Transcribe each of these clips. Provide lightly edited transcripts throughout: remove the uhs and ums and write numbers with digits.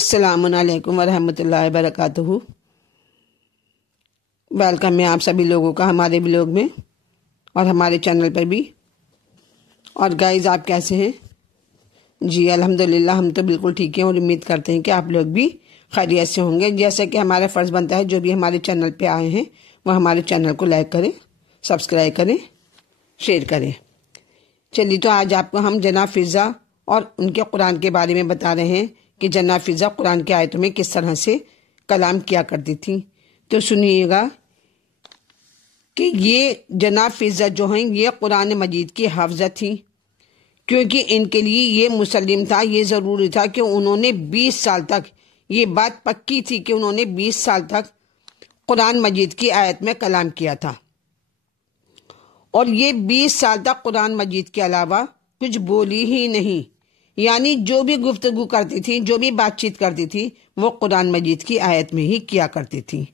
अस्सलाम वालेकुम वरहमतुल्लाहि वबरकातुहू। वेलकम है आप सभी लोगों का हमारे ब्लॉग में और हमारे चैनल पर भी। और गाइस, आप कैसे हैं? जी अल्हम्दुलिल्लाह, हम तो बिल्कुल ठीक हैं और उम्मीद करते हैं कि आप लोग भी खैरियत से होंगे। जैसे कि हमारा फ़र्ज़ बनता है, जो भी हमारे चैनल पे आए हैं वो हमारे चैनल को लाइक करें, सब्सक्राइब करें, शेयर करें। चलिए, तो आज आपको हम जनाब फ़िज़ा और उनके कुरान के बारे में बता रहे हैं कि जनाब फ़िज़ा कुरान की आयतों में किस तरह से कलाम किया करती थी। तो सुनिएगा कि ये जनाब फ़िज़ा जो हैं ये कुरान मजीद की हाफ़िज़ा थी, क्योंकि इनके लिए ये मुसल्लिम था, ये ज़रूरी था कि उन्होंने 20 साल तक, ये बात पक्की थी कि उन्होंने 20 साल तक कुरान मजीद की आयत में कलाम किया था। और ये 20 साल तक कुरान मजीद के अलावा कुछ बोली ही नहीं, यानी जो भी गुफ्तगू करती थी, जो भी बातचीत करती थी, वो कुरान मजीद की आयत में ही किया करती थी।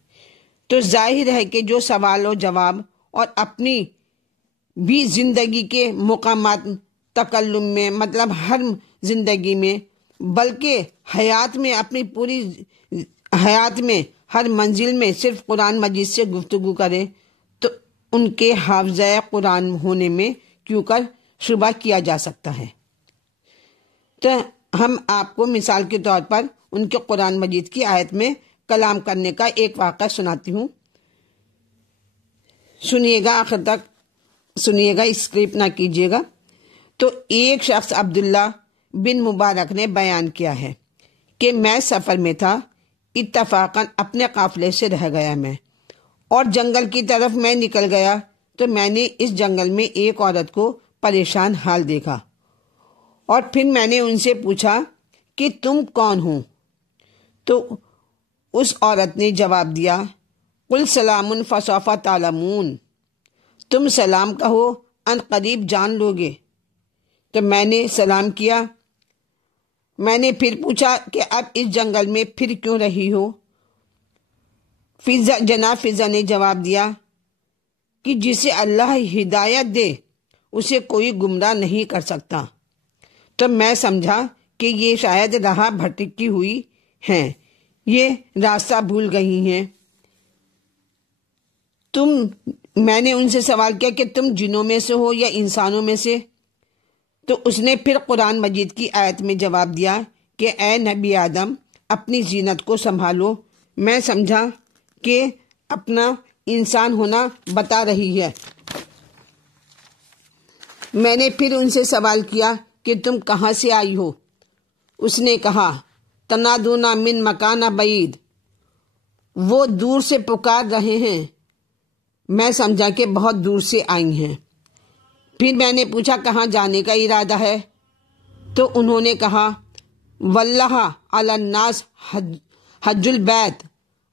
तो जाहिर है कि जो सवाल और जवाब और अपनी भी ज़िंदगी के मुकामात तकल्लुम में, मतलब हर ज़िंदगी में, बल्कि हयात में, अपनी पूरी हयात में हर मंजिल में सिर्फ कुरान मजीद से गुफ्तगू करे, तो उनके हाफ़िज़ा कुरान होने में क्यों कर शुबा किया जा सकता है। तो हम आपको मिसाल के तौर पर उनके कुरान मजीद की आयत में कलाम करने का एक वाक़या सुनाती हूँ। सुनिएगा, आखिर तक सुनिएगा, स्किप ना कीजिएगा। तो एक शख्स अब्दुल्ला बिन मुबारक ने बयान किया है कि मैं सफ़र में था, इत्तफ़ाक़न अपने काफ़िले से रह गया मैं, और जंगल की तरफ मैं निकल गया तो मैंने इस जंगल में एक औरत को परेशान हाल देखा, और फिर मैंने उनसे पूछा कि तुम कौन हो? तो उस औरत ने जवाब दिया, कुल सलामुन फसौफा तालमून, तुम सलाम कहो, अन करीब जान लोगे। तो मैंने सलाम किया। मैंने फिर पूछा कि अब इस जंगल में फिर क्यों रही हो? जनाब फ़िज़ा ने जवाब दिया कि जिसे अल्लाह हिदायत दे उसे कोई गुमराह नहीं कर सकता। तो मैं समझा कि ये शायद राह भटकी हुई हैं, ये रास्ता भूल गई हैं। मैंने उनसे सवाल किया कि तुम जिनों में से हो या इंसानों में से? तो उसने फिर कुरान मजीद की आयत में जवाब दिया कि ए नबी आदम, अपनी जीनत को संभालो। मैं समझा कि अपना इंसान होना बता रही है। मैंने फिर उनसे सवाल किया कि तुम कहाँ से आई हो? उसने कहा, तनादूना मिन मकाना बईद, वो दूर से पुकार रहे हैं। मैं समझा कि बहुत दूर से आई हैं। फिर मैंने पूछा, कहाँ जाने का इरादा है? तो उन्होंने कहा, वल्लाह अलन्नास हज्जुल बैत,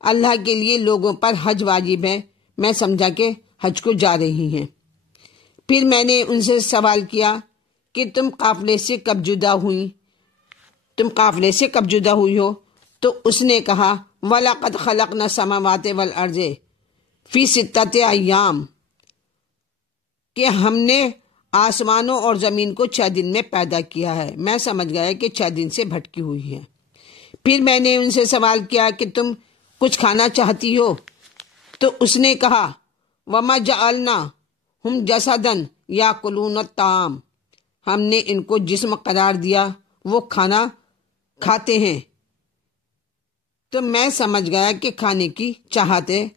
अल्लाह के लिए लोगों पर हज वाजिब है। मैं समझा कि हज को जा रही हैं। फिर मैंने उनसे सवाल किया कि तुम काफ़िले से कब जुदा हुई? तुम काफ़िले से कब जुदा हुई हो? तो उसने कहा, वलक़द खलक़ना समावाति वल अर्ज़े फ़ी सित्तति अय्याम, कि हमने आसमानों और ज़मीन को 6 दिन में पैदा किया है। मैं समझ गया कि 6 दिन से भटकी हुई है। फिर मैंने उनसे सवाल किया कि तुम कुछ खाना चाहती हो? तो उसने कहा, वमा जअलना हम जसदन याकुलून ताम, हमने इनको जिस्म करार दिया, वो खाना खाते हैं। तो मैं समझ गया कि खाने की चाहत है।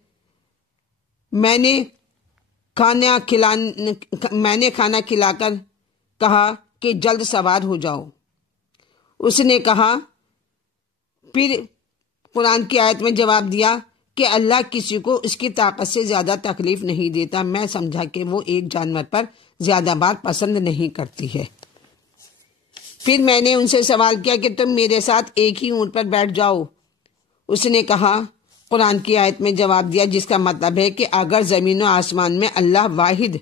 मैंने खाना खिलाकर कहा कि जल्द सवार हो जाओ। उसने कहा, फिर कुरान की आयत में जवाब दिया कि अल्लाह किसी को उसकी ताकत से ज़्यादा तकलीफ नहीं देता। मैं समझा कि वो एक जानवर पर ज़्यादा बार पसंद नहीं करती है। फिर मैंने उनसे सवाल किया कि तुम मेरे साथ एक ही ऊँट पर बैठ जाओ। उसने कहा, कुरान की आयत में जवाब दिया जिसका मतलब है कि अगर ज़मीन और आसमान में अल्लाह वाहिद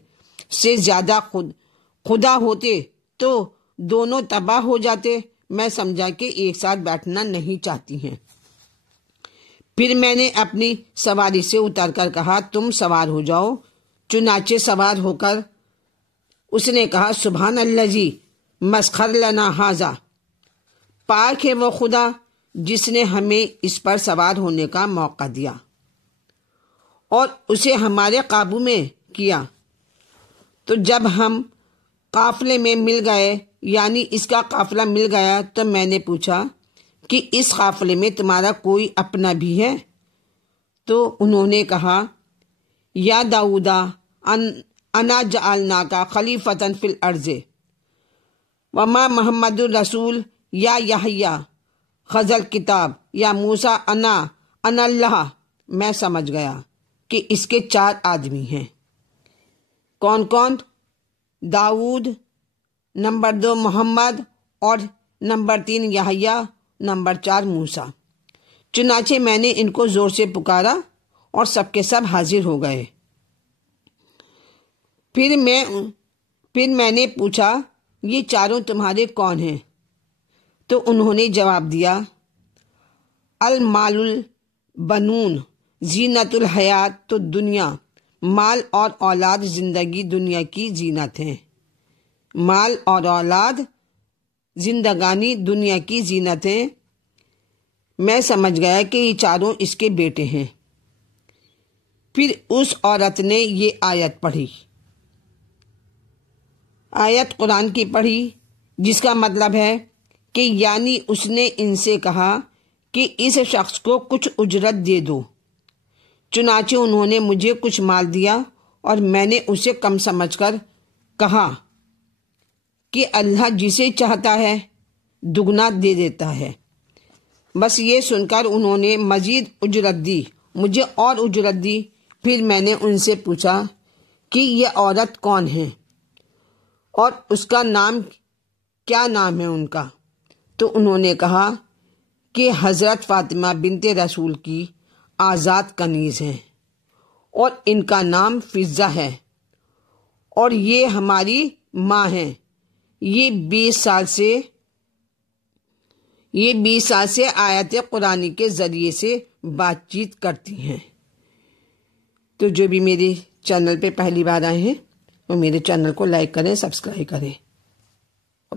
से ज़्यादा खुदा होते तो दोनों तबाह हो जाते। मैं समझा कि एक साथ बैठना नहीं चाहती हैं। फिर मैंने अपनी सवारी से उतरकर कहा, तुम सवार हो जाओ। चुनाचे सवार होकर उसने कहा, सुभान अल्लाजी मस्खर लना हाजा, पाक है वो खुदा جس نے ہمیں اس پر سوار ہونے کا موقع دیا اور اسے ہمارے قابو میں کیا۔ تو جب ہم قافلے میں مل گئے، یعنی اس کا قافلہ مل گیا، تو میں نے پوچھا کہ اس قافلے میں تمہارا کوئی اپنا بھی ہے؟ تو انہوں نے کہا، یا داؤدا انا جعلناک خلیفۃ فی الارض وما محمد الرسول یا یحییٰ خذ الکتاب یا موسیٰ انا اللہ۔ میں سمجھ گیا کہ اس کے 4 آدمی ہیں۔ کون کون؟ داؤد، نمبر 2 محمد، اور نمبر 3 یحییٰ، نمبر 4 موسیٰ۔ چنانچہ میں نے ان کو زور سے پکارا اور سب کے سب حاضر ہو گئے۔ پھر میں نے پوچھا، یہ چاروں تمہارے کون ہیں؟ تو انہوں نے جواب دیا، المال البنون زینت الحیات الدنیا، مال اور اولاد زندگی دنیا کی زینت ہیں۔ مال اور اولاد زندگانی دنیا کی زینت ہیں۔ میں سمجھ گیا کہ یہ چاروں اس کے بیٹے ہیں۔ پھر اس عورت نے یہ آیت پڑھی، آیت قرآن کی پڑھی، جس کا مطلب ہے کہ یعنی اس نے ان سے کہا کہ اس شخص کو کچھ اجرت دے دو۔ چنانچہ انہوں نے مجھے کچھ مال دیا اور میں نے اسے کم سمجھ کر کہا کہ اللہ جسے چاہتا ہے دگنا دے دیتا ہے۔ بس یہ سن کر انہوں نے مزید اجرت دی، مجھے اور اجرت دی۔ پھر میں نے ان سے پوچھا کہ یہ عورت کون ہے اور اس کا نام کیا نام ہے ان کا؟ تو انہوں نے کہا کہ حضرت فاطمہ بنت رسول کی آزاد کنیز ہیں اور ان کا نام فضہ ہے، اور یہ ہماری ماں ہیں۔ یہ 20 سال سے آیت قرآنی کے ذریعے سے بات چیت کرتی ہیں۔ تو جو بھی میرے چینل پہ پہلی بار آئے ہیں وہ میرے چینل کو لائک کریں، سبسکرائب کریں۔